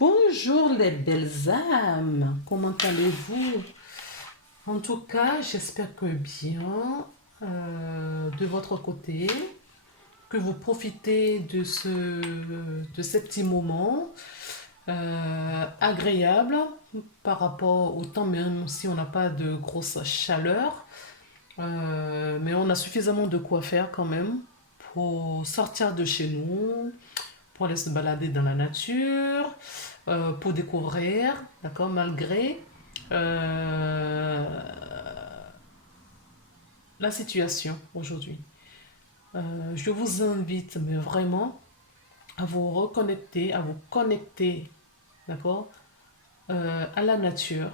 Bonjour les belles âmes, comment allez-vous? En tout cas, j'espère que bien de votre côté, que vous profitez de ces petits moments agréables par rapport au temps, même si on n'a pas de grosse chaleur. Mais on a suffisamment de quoi faire quand même pour sortir de chez nous, pour aller se balader dans la nature, pour découvrir, d'accord, malgré euh, la situation aujourd'hui. Je vous invite, mais vraiment, à vous reconnecter, à vous connecter, d'accord, à la nature,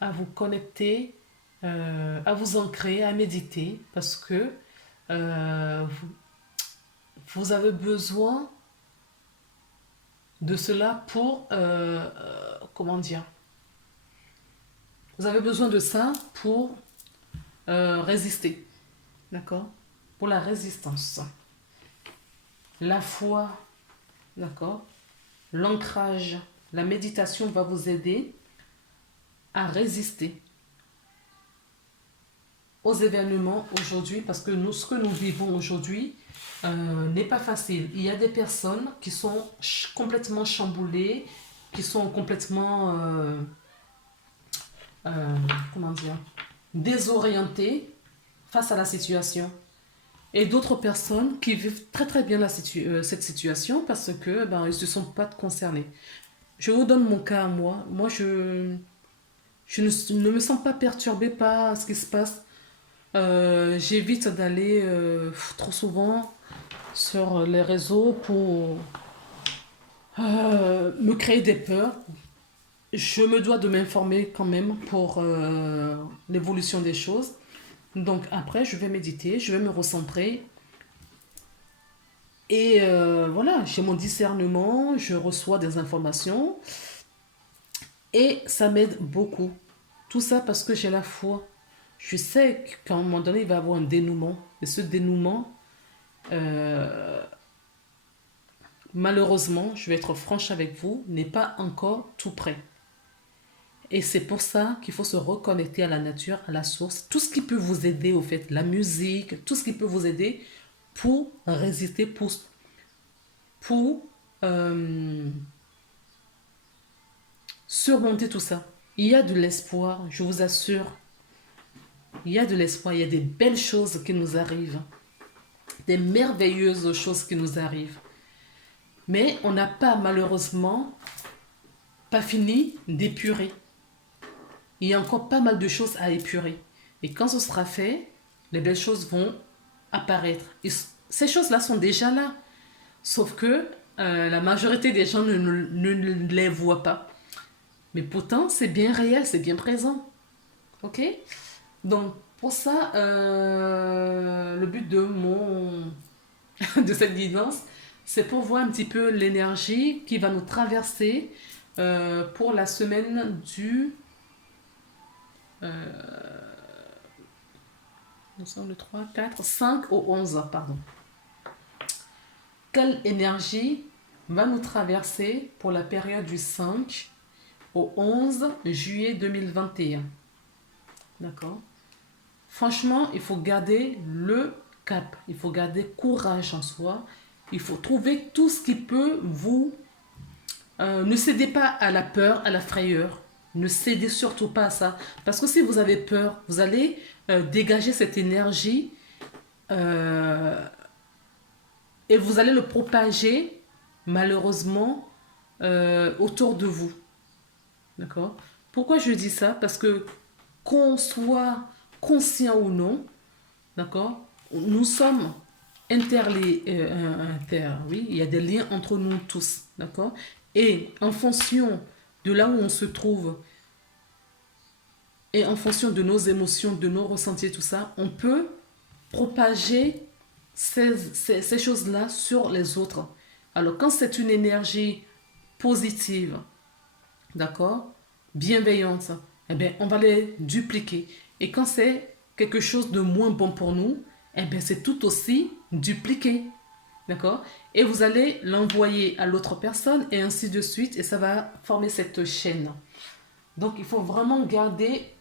à vous connecter, à vous ancrer, à méditer, parce que vous avez besoin de cela pour, comment dire, vous avez besoin de ça pour résister, d'accord? Pour la résistance. La foi, d'accord? L'ancrage, la méditation va vous aider à résister aux événements aujourd'hui parce que nous, ce que nous vivons aujourd'hui n'est pas facile. Il y a des personnes qui sont complètement chamboulées, qui sont complètement, comment dire, désorientées face à la situation. Et d'autres personnes qui vivent très très bien cette situation parce que ben, ils ne se sentent pas concernés. Je vous donne mon cas à moi. Moi, je ne me sens pas perturbée par ce qui se passe. J'évite d'aller trop souvent sur les réseaux pour me créer des peurs. Je me dois de m'informer quand même pour l'évolution des choses. Donc après, je vais méditer, je vais me recentrer. Et voilà, j'ai mon discernement, je reçois des informations et ça m'aide beaucoup. Tout ça parce que j'ai la foi. Je sais qu'à un moment donné, il va y avoir un dénouement. Et ce dénouement, euh, malheureusement, je vais être franche avec vous, n'est pas encore tout prêt. Et c'est pour ça qu'il faut se reconnecter à la nature, à la source, tout ce qui peut vous aider au fait, la musique, tout ce qui peut vous aider pour résister, pour surmonter tout ça. Il y a de l'espoir, je vous assure. Il y a de l'espoir, il y a des belles choses qui nous arrivent, des merveilleuses choses qui nous arrivent. Mais on n'a pas malheureusement pas fini d'épurer. Il y a encore pas mal de choses à épurer. Et quand ce sera fait, les belles choses vont apparaître. Et ces choses-là sont déjà là. Sauf que la majorité des gens ne les voient pas. Mais pourtant, c'est bien réel, c'est bien présent. Ok? Donc, pour ça, le but de cette guidance, c'est pour voir un petit peu l'énergie qui va nous traverser pour la semaine du... nous sommes le 3, 4, 5 au 11, pardon. Quelle énergie va nous traverser pour la période du 5 au 11 juillet 2021? D'accord? Franchement, il faut garder le cap. Il faut garder courage en soi. Il faut trouver tout ce qui peut vous... ne cédez pas à la peur, à la frayeur. Ne cédez surtout pas à ça. Parce que si vous avez peur, vous allez dégager cette énergie euh, et vous allez le propager, malheureusement, autour de vous. D'accord? Pourquoi je dis ça? Parce que qu'on soit conscient ou non, d'accord? Nous sommes oui, il y a des liens entre nous tous, d'accord? Et en fonction de là où on se trouve et en fonction de nos émotions, de nos ressentis, tout ça, on peut propager ces choses-là sur les autres. Alors quand c'est une énergie positive, d'accord, bienveillante, eh bien, on va les dupliquer. Et quand c'est quelque chose de moins bon pour nous, eh bien, c'est tout aussi dupliqué. D'accord? Et vous allez l'envoyer à l'autre personne et ainsi de suite. Et ça va former cette chaîne. Donc, il faut vraiment garder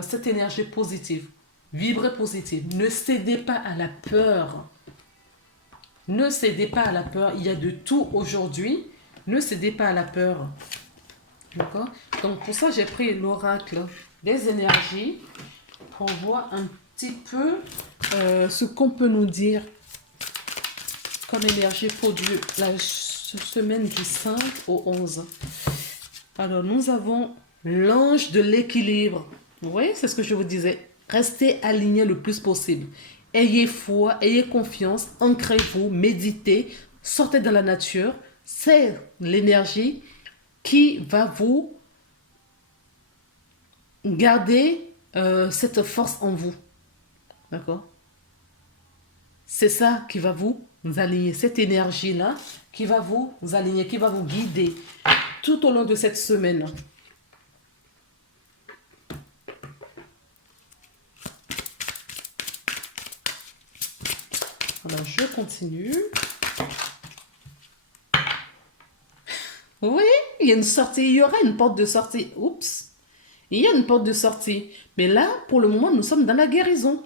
cette énergie positive. Vibrer positive. Ne cédez pas à la peur. Ne cédez pas à la peur. Il y a de tout aujourd'hui. Ne cédez pas à la peur. D'accord? Donc, pour ça, j'ai pris l'oracle des énergies pour voir un petit peu ce qu'on peut nous dire comme énergie pour la semaine du 5 au 11. Alors, nous avons l'ange de l'équilibre. Oui, c'est ce que je vous disais. Restez alignés le plus possible. Ayez foi, ayez confiance, ancrez-vous, méditez, sortez dans la nature. C'est l'énergie qui va vous garder cette force en vous. D'accord? C'est ça qui va vous aligner, cette énergie-là qui va vous aligner, qui va vous guider tout au long de cette semaine. Alors, je continue. Oui, il y a une sortie, il y aura une porte de sortie. Oups, il y a une porte de sortie. Mais là, pour le moment, nous sommes dans la guérison.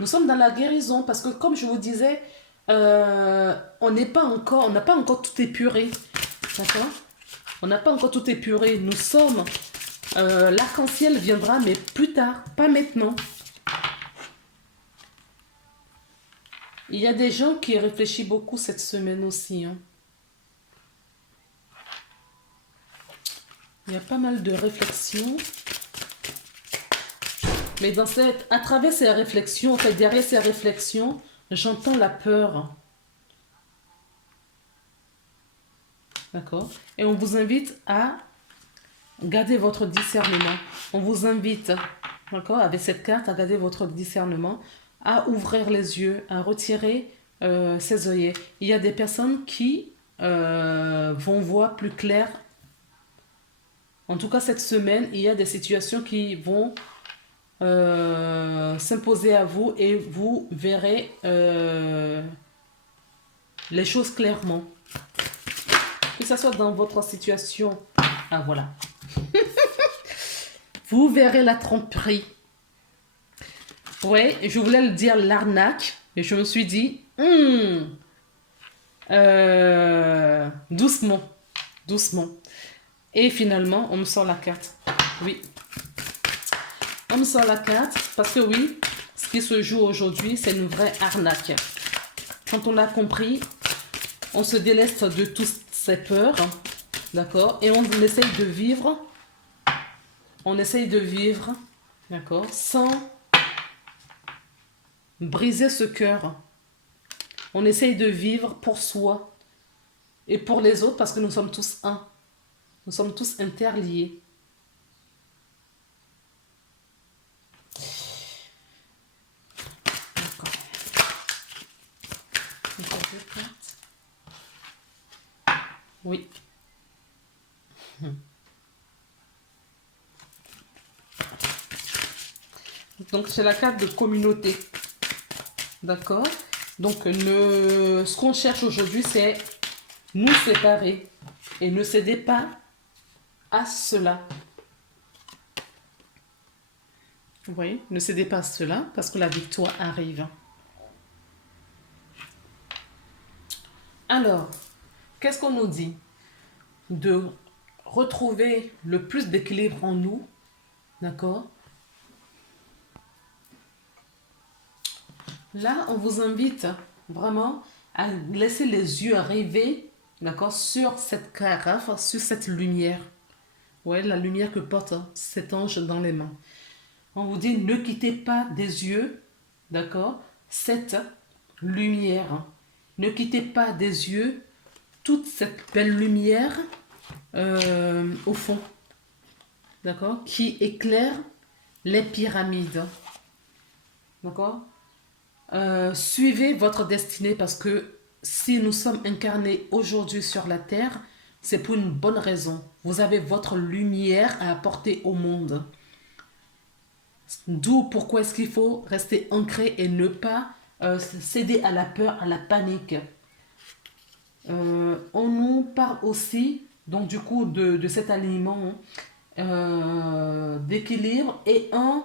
Nous sommes dans la guérison parce que, comme je vous disais, on n'a pas encore tout épuré. D'accord? On n'a pas encore tout épuré. Nous sommes... l'arc-en-ciel viendra, mais plus tard, pas maintenant. Il y a des gens qui réfléchissent beaucoup cette semaine aussi. Hein. Il y a pas mal de réflexions. Mais à travers ces réflexions, en fait, derrière ces réflexions, j'entends la peur. D'accord? Et on vous invite à garder votre discernement. On vous invite, d'accord, avec cette carte, à garder votre discernement, à ouvrir les yeux, à retirer ses œillets. Il y a des personnes qui vont voir plus clair. En tout cas, cette semaine, il y a des situations qui vont s'imposer à vous et vous verrez les choses clairement. Que ce soit dans votre situation. Ah, voilà. Vous verrez la tromperie. Ouais, je voulais le dire l'arnaque, mais je me suis dit, doucement, doucement. Et finalement, on me sort la carte. Oui. On me sort la carte parce que oui, ce qui se joue aujourd'hui, c'est une vraie arnaque. Quand on l'a compris, on se déleste de toutes ces peurs, d'accord? Et on essaye de vivre, d'accord? Sans briser ce cœur. On essaye de vivre pour soi et pour les autres parce que nous sommes tous un. Nous sommes tous interliés. D'accord. Oui. Donc, c'est la carte de communauté. D'accord? Donc, ce qu'on cherche aujourd'hui, c'est nous séparer. Et ne cédez pas à cela. Vous voyez? Ne cédez pas à cela parce que la victoire arrive. Alors, qu'est-ce qu'on nous dit? De retrouver le plus d'équilibre en nous. D'accord? Là, on vous invite vraiment à laisser les yeux rêver, d'accord, sur cette carafe, sur cette lumière. Ouais, la lumière que porte cet ange dans les mains. On vous dit, ne quittez pas des yeux, d'accord, cette lumière. Ne quittez pas des yeux toute cette belle lumière au fond, d'accord, qui éclaire les pyramides. D'accord? Suivez votre destinée parce que si nous sommes incarnés aujourd'hui sur la terre, c'est pour une bonne raison. Vous avez votre lumière à apporter au monde. D'où pourquoi est-ce qu'il faut rester ancré et ne pas céder à la peur, à la panique. On nous parle aussi, donc du coup, de cet aliment, d'équilibre et un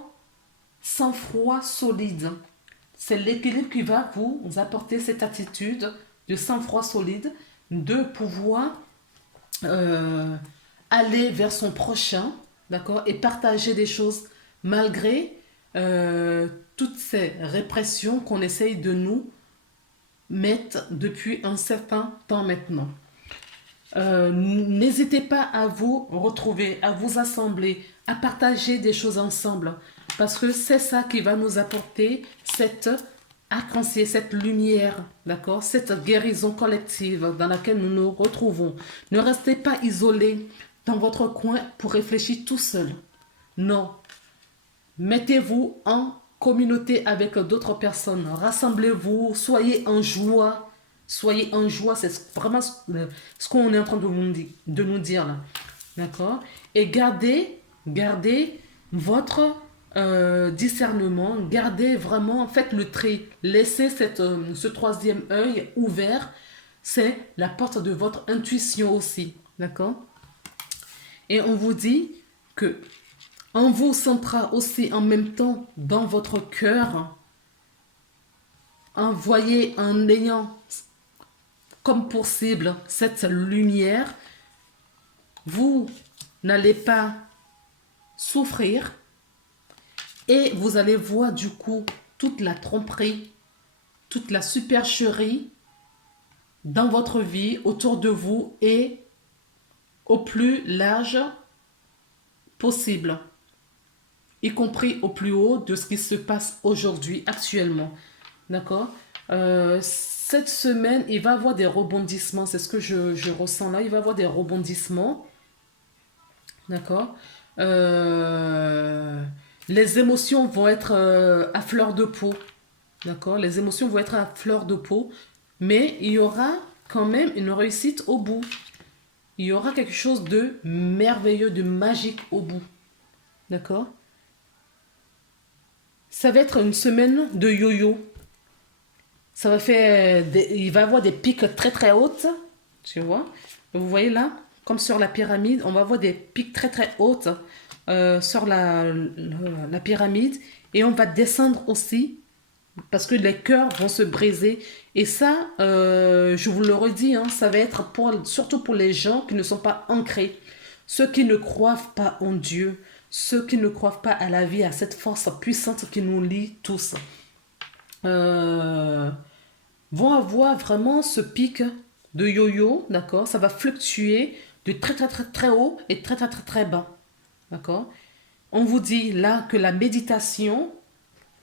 sang-froid solide. C'est l'équilibre qui va vous apporter cette attitude de sang-froid solide, de pouvoir euh, aller vers son prochain, d'accord, et partager des choses malgré toutes ces répressions qu'on essaye de nous mettre depuis un certain temps maintenant. N'hésitez pas à vous retrouver, à vous assembler, à partager des choses ensemble, parce que c'est ça qui va nous apporter cette arc-en-ciel, cette lumière, d'accord, cette guérison collective dans laquelle nous nous retrouvons. Ne restez pas isolés dans votre coin pour réfléchir tout seul. Non, mettez-vous en communauté avec d'autres personnes. Rassemblez-vous, soyez en joie. Soyez en joie, c'est vraiment ce qu'on est en train de nous dire là. D'accord. Et gardez votre discernement. Gardez vraiment, faites le tri. Laissez ce troisième œil ouvert. C'est la porte de votre intuition aussi. D'accord. Et on vous dit que on vous centrera aussi en même temps dans votre cœur. Envoyez en ayant comme pour cible cette lumière. Vous n'allez pas souffrir et vous allez voir du coup toute la tromperie, toute la supercherie dans votre vie, autour de vous et au plus large possible, y compris au plus haut de ce qui se passe aujourd'hui, actuellement. D'accord. Cette semaine, il va y avoir des rebondissements. C'est ce que je ressens là. Il va y avoir des rebondissements. D'accord. Les émotions vont être à fleur de peau. D'accord. Les émotions vont être à fleur de peau. Mais il y aura quand même une réussite au bout. Il y aura quelque chose de merveilleux, de magique au bout. D'accord. Ça va être une semaine de yo-yo. Ça va faire il va y avoir des pics très très hautes, tu vois. Vous voyez là, comme sur la pyramide, on va avoir des pics très très hautes sur la pyramide. Et on va descendre aussi, parce que les cœurs vont se briser. Et ça, je vous le redis, hein, ça va être surtout pour les gens qui ne sont pas ancrés. Ceux qui ne croient pas en Dieu, ceux qui ne croient pas à la vie, à cette force puissante qui nous lie tous. Euh, Vont avoir vraiment ce pic de yo-yo, d'accord. Ça va fluctuer de très très très très haut et très très très très bas, d'accord. On vous dit là que la méditation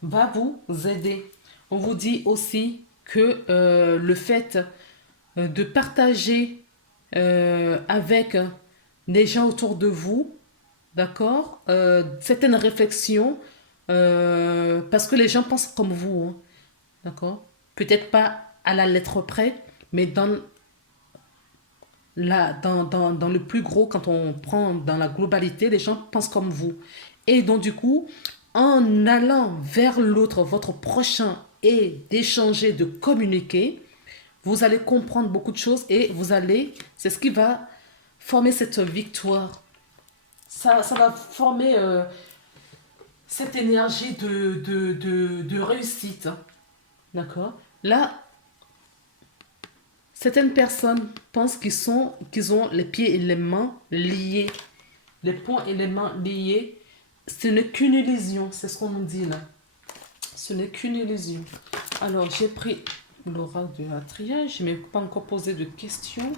va vous aider. On vous dit aussi que le fait de partager avec des gens autour de vous, d'accord, certaines réflexions, parce que les gens pensent comme vous, hein, d'accord? Peut-être pas à la lettre près, mais dans le plus gros, quand on prend dans la globalité, les gens pensent comme vous. Et donc, du coup, en allant vers l'autre, votre prochain, et d'échanger, de communiquer, vous allez comprendre beaucoup de choses et c'est ce qui va former cette victoire. Ça va former cette énergie de réussite. D'accord. Là, certaines personnes pensent qu'ils ont les pieds et les mains liés, les poings et les mains liés. Ce n'est qu'une illusion, c'est ce qu'on nous dit là. Ce n'est qu'une illusion. Alors, j'ai pris l'oracle de la triage, je n'ai pas encore posé de questions.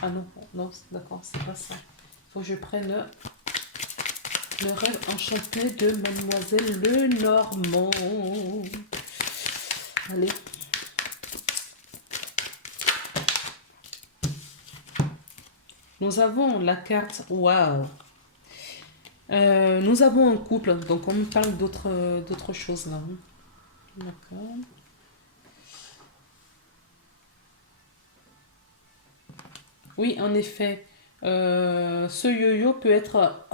Ah non, non, d'accord, c'est pas ça. Il faut que je prenne le rêve enchanté de Mademoiselle Lenormand. Allez. Nous avons la carte Waouh. Nous avons un couple, donc on me parle d'autres choses là. D'accord. Oui, en effet, ce yo-yo peut être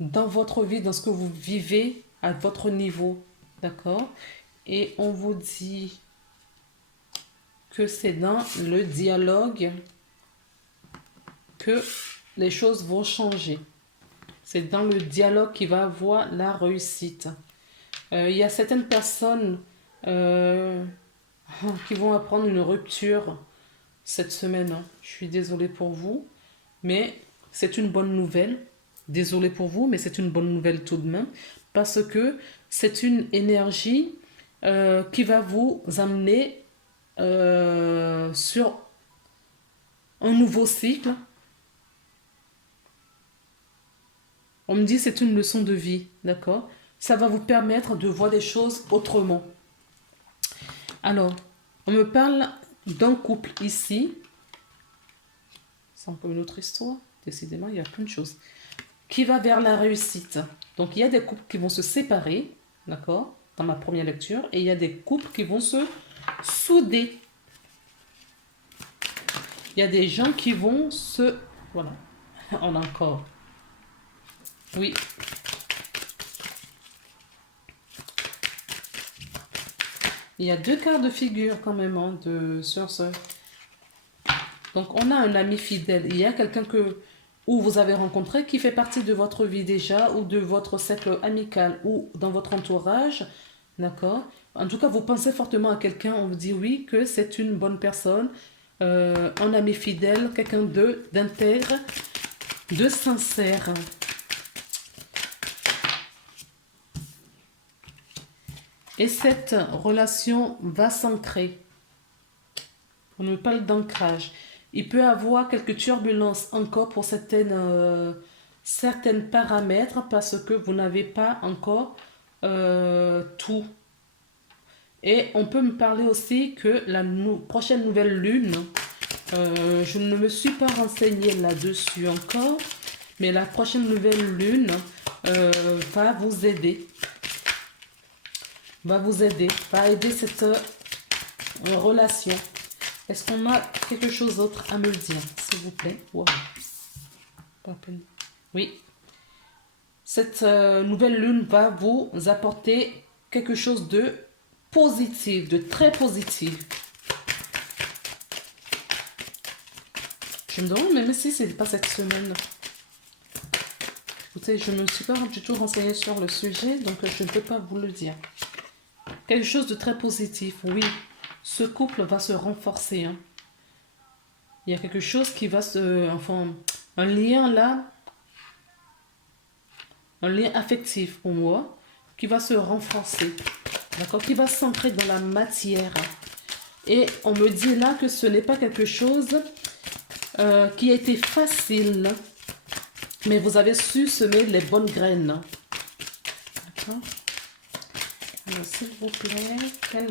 dans votre vie, dans ce que vous vivez à votre niveau. D'accord. Et on vous dit que c'est dans le dialogue que les choses vont changer. C'est dans le dialogue qui va avoir la réussite. Il y a certaines personnes qui vont apprendre une rupture cette semaine. Je suis désolée pour vous, mais c'est une bonne nouvelle. Désolée pour vous, mais c'est une bonne nouvelle tout de même, parce que c'est une énergie qui va vous amener sur un nouveau cycle. On me dit c'est une leçon de vie, d'accord? Ça va vous permettre de voir des choses autrement. Alors, on me parle d'un couple ici. C'est un peu une autre histoire. Décidément, il y a plein de choses. Qui va vers la réussite. Donc, il y a des couples qui vont se séparer, d'accord? Dans ma première lecture. Et il y a des couples qui vont se souder. Il y a des gens qui vont se... Voilà. On a encore... Oui. Il y a 2 quarts de figure quand même sur ce. Donc on a un ami fidèle. Il y a quelqu'un où vous avez rencontré qui fait partie de votre vie déjà ou de votre cercle amical ou dans votre entourage. D'accord? En tout cas, vous pensez fortement à quelqu'un. On vous dit oui que c'est une bonne personne, un ami fidèle, quelqu'un d'intègre, de sincère. Et cette relation va s'ancrer. On me parle d'ancrage. Il peut y avoir quelques turbulences encore pour certains paramètres parce que vous n'avez pas encore tout. Et on peut me parler aussi que la prochaine nouvelle lune, je ne me suis pas renseignée là-dessus encore, mais la prochaine nouvelle lune va vous aider. Va aider cette relation. Est-ce qu'on a quelque chose d'autre à me dire, s'il vous plaît? Wow. Pas peine. Oui. Cette nouvelle lune va vous apporter quelque chose de positif, de très positif. Je me demande même si c'est pas cette semaine. Écoutez, je ne me suis pas du tout renseignée sur le sujet, donc je ne peux pas vous le dire. Quelque chose de très positif, oui. Ce couple va se renforcer. Hein. Il y a quelque chose qui va se... Enfin, un lien là, un lien affectif pour moi, qui va se renforcer. D'accord? Qui va s'ancrer dans la matière. Et on me dit là que ce n'est pas quelque chose qui a été facile. Mais vous avez su semer les bonnes graines. D'accord? Alors, s'il vous plaît, quel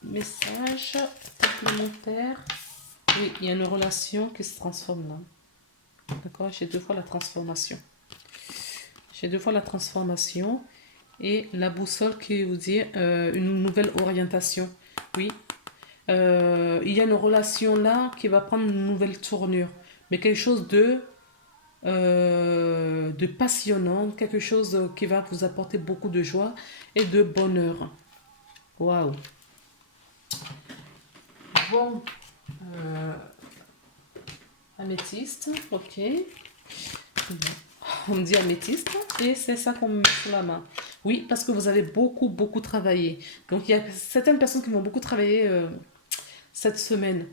message complémentaire? Oui, il y a une relation qui se transforme là. D'accord? J'ai 2 fois la transformation. J'ai 2 fois la transformation et la boussole qui vous dit une nouvelle orientation. Oui. Il y a une relation là qui va prendre une nouvelle tournure. Mais quelque chose de passionnant, quelque chose qui va vous apporter beaucoup de joie et de bonheur. Waouh! Bon, améthyste, ok. On me dit améthyste et c'est ça qu'on me met sous la main. Oui, parce que vous avez beaucoup travaillé. Donc il y a certaines personnes qui vont beaucoup travailler cette semaine.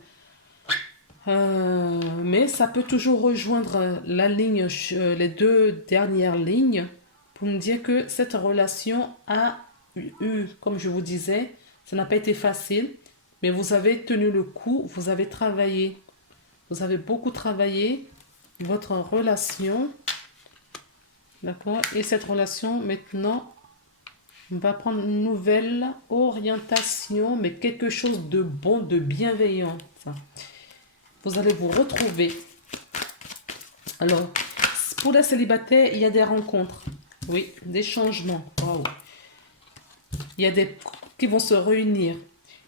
Mais ça peut toujours rejoindre la ligne, les 2 dernières lignes pour me dire que cette relation a eu, comme je vous disais, ça n'a pas été facile, mais vous avez tenu le coup, vous avez travaillé, vous avez beaucoup travaillé votre relation, d'accord? Et cette relation maintenant va prendre une nouvelle orientation, mais quelque chose de bon, de bienveillant. Vous allez vous retrouver. Alors, pour les célibataires, il y a des rencontres. Oui, des changements. Wow. Il y a des qui vont se réunir.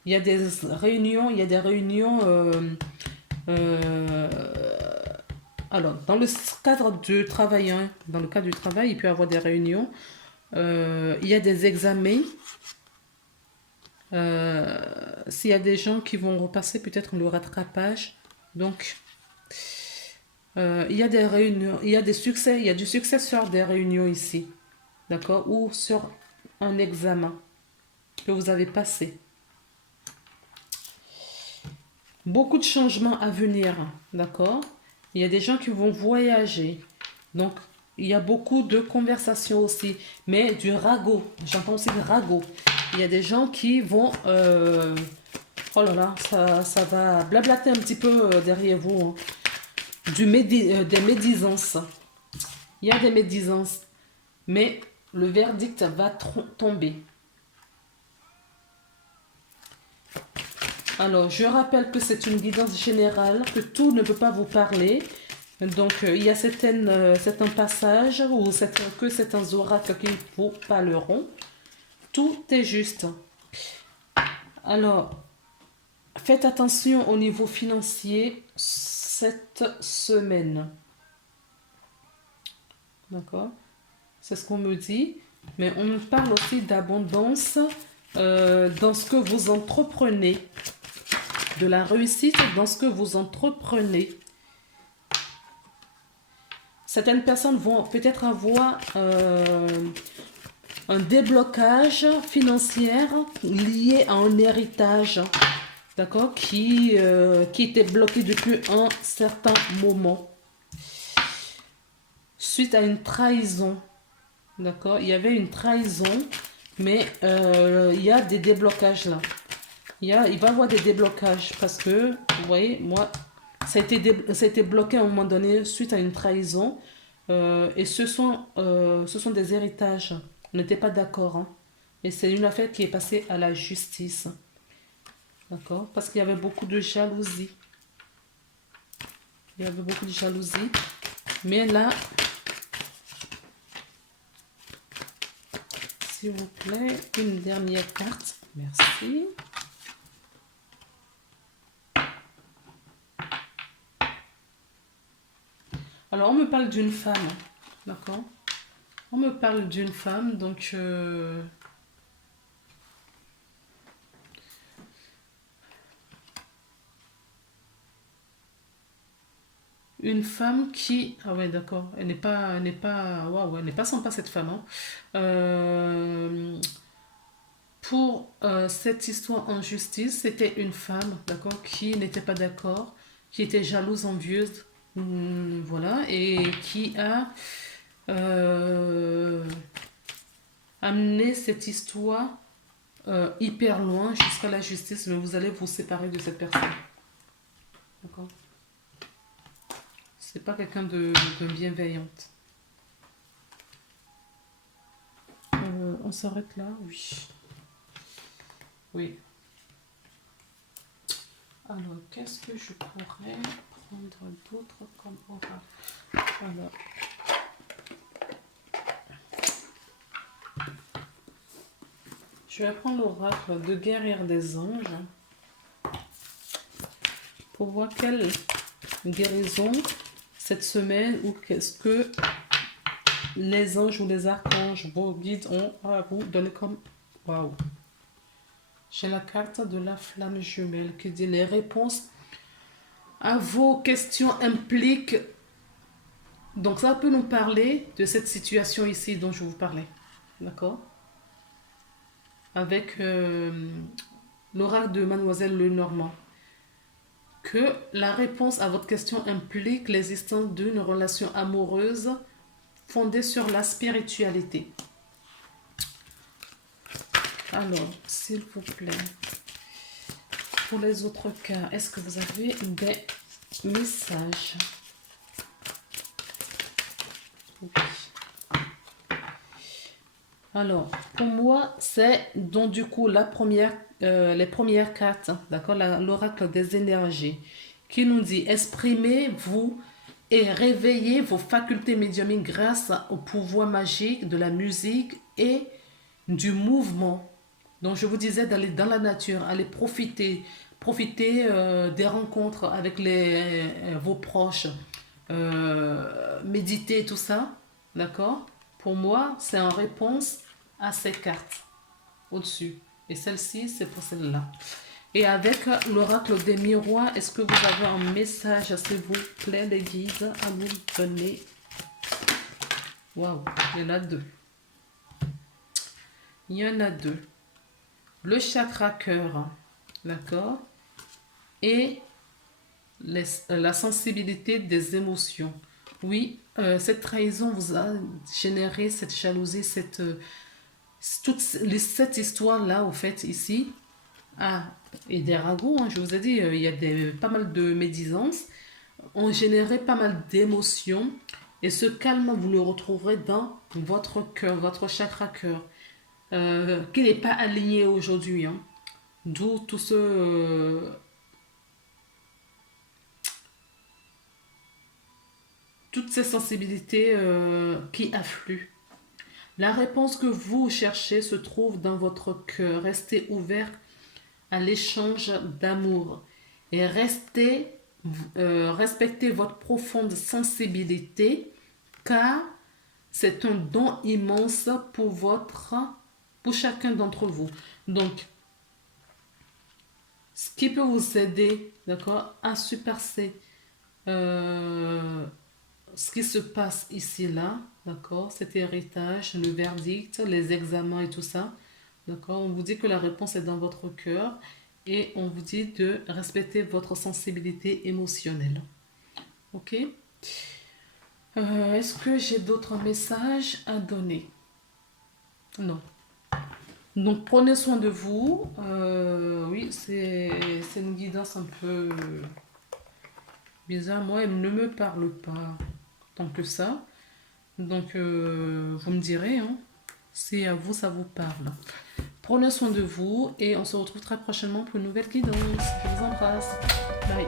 Il y a des réunions. Alors, dans le cadre du travail, hein, dans le cadre du travail, il peut y avoir des réunions. Il y a des examens. S'il y a des gens qui vont repasser peut-être le rattrapage. Donc, il y a des réunions, il y a des succès, il y a du succès sur des réunions ici. D'accord? Ou sur un examen que vous avez passé. Beaucoup de changements à venir. D'accord? Il y a des gens qui vont voyager. Donc, il y a beaucoup de conversations aussi. Mais du ragot. J'entends aussi du ragot. Il y a des gens qui vont... oh là là, ça va blablater un petit peu derrière vous. Hein. Des médisances. Il y a des médisances. Mais le verdict va tomber. Alors, je rappelle que c'est une guidance générale, que tout ne peut pas vous parler. Donc, il y a certains passages ou que certains oracles qui vous parleront. Tout est juste. Alors, faites attention au niveau financier cette semaine. D'accord? C'est ce qu'on me dit. Mais on me parle aussi d'abondance dans ce que vous entreprenez. De la réussite dans ce que vous entreprenez. Certaines personnes vont peut-être avoir un déblocage financier lié à un héritage, d'accord, qui était bloqué depuis un certain moment. Suite à une trahison, d'accord, il y avait une trahison, mais il y a des déblocages là. Il va y avoir des déblocages parce que, vous voyez, moi, ça a été bloqué à un moment donné suite à une trahison. Et ce sont des héritages. On n'était pas d'accord. Hein. Et c'est une affaire qui est passée à la justice. D'accord? Parce qu'il y avait beaucoup de jalousie. Il y avait beaucoup de jalousie. Mais là, s'il vous plaît, une dernière carte. Merci. Alors, on me parle d'une femme, d'accord? On me parle d'une femme, donc... une femme qui... Ah ouais, d'accord. Elle n'est pas... Waouh, elle n'est pas sympa, cette femme. Hein. Pour cette histoire en justice, c'était une femme, d'accord, qui n'était pas d'accord, qui était jalouse, envieuse, voilà, et qui a amené cette histoire hyper loin jusqu'à la justice, mais vous allez vous séparer de cette personne. D'accord? C'est pas quelqu'un de bienveillante. On s'arrête là? Oui. Oui. Alors, qu'est-ce que je pourrais prendre d'autre comme oracle? Alors. Je vais prendre l'oracle de guerrière des anges pour voir quelle guérison cette semaine ou qu'est-ce que les anges ou les archanges, vos guides ont à vous donner comme... Waouh! J'ai la carte de la flamme jumelle qui dit les réponses à vos questions impliquent... Donc ça peut nous parler de cette situation ici dont je vous parlais. D'accord? Avec l'oracle de Mademoiselle Lenormand. Que la réponse à votre question implique l'existence d'une relation amoureuse fondée sur la spiritualité. Alors, s'il vous plaît, pour les autres cas, est-ce que vous avez des messages? Oui. Alors, pour moi, c'est donc du coup les premières cartes, d'accord, l'oracle des énergies, qui nous dit exprimez-vous et réveillez vos facultés médiumniques grâce au pouvoir magique de la musique et du mouvement. Donc, je vous disais d'aller dans la nature, aller profiter des rencontres avec vos proches, méditer, tout ça, d'accord? Pour moi, c'est en réponse à ces cartes au-dessus. Et celle-ci, c'est pour celle-là. Et avec l'oracle des miroirs, est-ce que vous avez un message, s'il vous plaît, les guides, à nous donner? Waouh, il y en a deux. Il y en a deux. Le chakra cœur, d'accord? Et la sensibilité des émotions. Oui, cette trahison vous a généré cette jalousie, cette histoire-là, au fait, ici. Ah, et des ragots, hein, je vous ai dit, il y a pas mal de médisances, ont généré pas mal d'émotions. Et ce calme, vous le retrouverez dans votre cœur, votre chakra cœur, qui n'est pas aligné aujourd'hui. Hein. D'où tout toutes ces sensibilités qui affluent. La réponse que vous cherchez se trouve dans votre cœur. Restez ouvert à l'échange d'amour et respectez votre profonde sensibilité car c'est un don immense pour chacun d'entre vous. Donc, ce qui peut vous aider, d'accord, à surpasser ce qui se passe ici, là, d'accord, cet héritage, le verdict, les examens et tout ça, d'accord, on vous dit que la réponse est dans votre cœur et on vous dit de respecter votre sensibilité émotionnelle. Ok? Est-ce que j'ai d'autres messages à donner? Non. Donc prenez soin de vous. Oui, c'est une guidance un peu bizarre. Moi, elle ne me parle pas tant que ça. Donc vous me direz hein, si à vous ça vous parle. Prenez soin de vous et on se retrouve très prochainement pour une nouvelle guidance. Je vous embrasse. Bye.